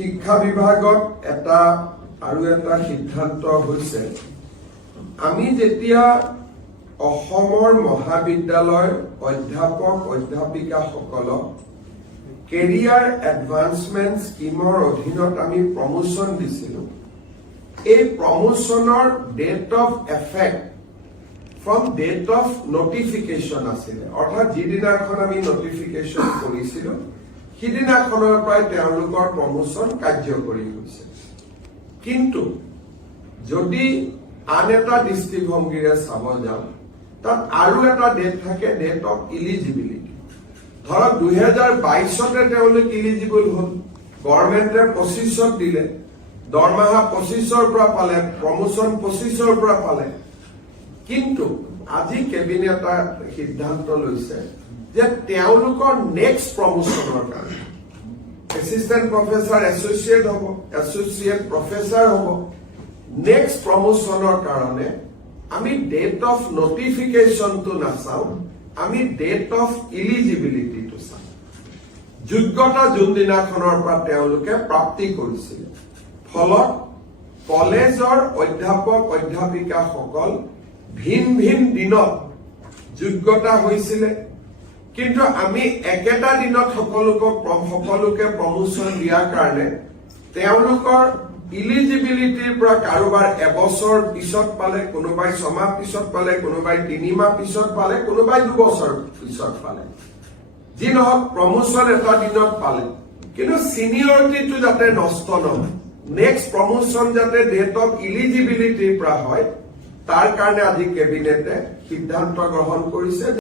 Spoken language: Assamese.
শিক্ষা বিভাগত এটা সিদ্ধান্ত হৈছে আমি যেতিয়া অসমৰ মহাবিদ্যালয়ৰ অধ্যাপক অধ্যাপিকাসকলক কেৰিয়াৰ এডভান্সমেন্ট স্কিমৰ অধীনত আমি প্ৰমোশন দিছিলোঁ এই প্ৰমোশনৰ date of effect from date of notification আছিলে অৰ্থাৎ যিদিনাখন আমি নটিফিকেশ্যন কৰিছিলোঁ সিদিনাখনৰ পৰাই তেওঁলোকৰ প্ৰমোশন কাৰ্যকৰী হৈছে কিন্তু যদি আন এটা দৃষ্টিভংগীৰে চাব যাওঁ তাত আৰু এটা ডেট থাকে ডেট অফ ইলিজিবিলিটি ধৰক 2022তে তেওঁলোক ইলিজিবল হ'ল গভৰ্ণমেণ্টে 25ত দিলে দৰমহা 25ৰ পৰা পালে প্ৰমোশন 25ৰ পৰা পালে কিন্তু আজি কেবিনেটে সিদ্ধান্ত লৈছে যে তেওঁলোকৰ নেক্সট প্ৰমোশনৰ কাৰণে এসিস্ট্যান্ট প্ৰফেসৰ এসোসিয়েট হ'ব এসোসিয়েট প্ৰফেসৰ হ'ব নেক্সট প্ৰমোশনৰ কাৰণে আমি ডেট অফ নটিফিকেশনটো নাচাও আমি ডেট অফ ইলিজিবিলিটিটো চাওঁ যোগ্যতা যোনদিনাখনৰ পৰা তেওঁলোকে প্ৰাপ্তি কৰিছিল ফলত কলেজৰ অধ্যাপক অধ্যাপিকাসকল ভিন ভিন দিনত যোগ্যতা হৈছিল কিন্তু আমি একেটা দিনত সকলোকে প্ৰমোশন দিয়াৰ কাৰণে তেওঁলোকৰ ইলিজিবিলিটিৰ পৰা কাৰোবাৰ এবছৰ পিছত পালে কোনোবাই 6 মাহ পিছত পালে কোনোবাই 3 মাহ পিছত পালে কোনোবাই 2 বছৰ পিছত পালে যি নহওক প্ৰমোশন এটা দিনত পালে কিন্তু সিনিয়ৰিটিটো যাতে নষ্ট নহয় নেক্সট প্ৰমোশন যাতে ডেট অফ ইলিজিবিলিটিৰ পৰা হয় তাৰ কাৰণে আজি কেবিনেটে সিদ্ধান্ত গ্ৰহণ কৰিছে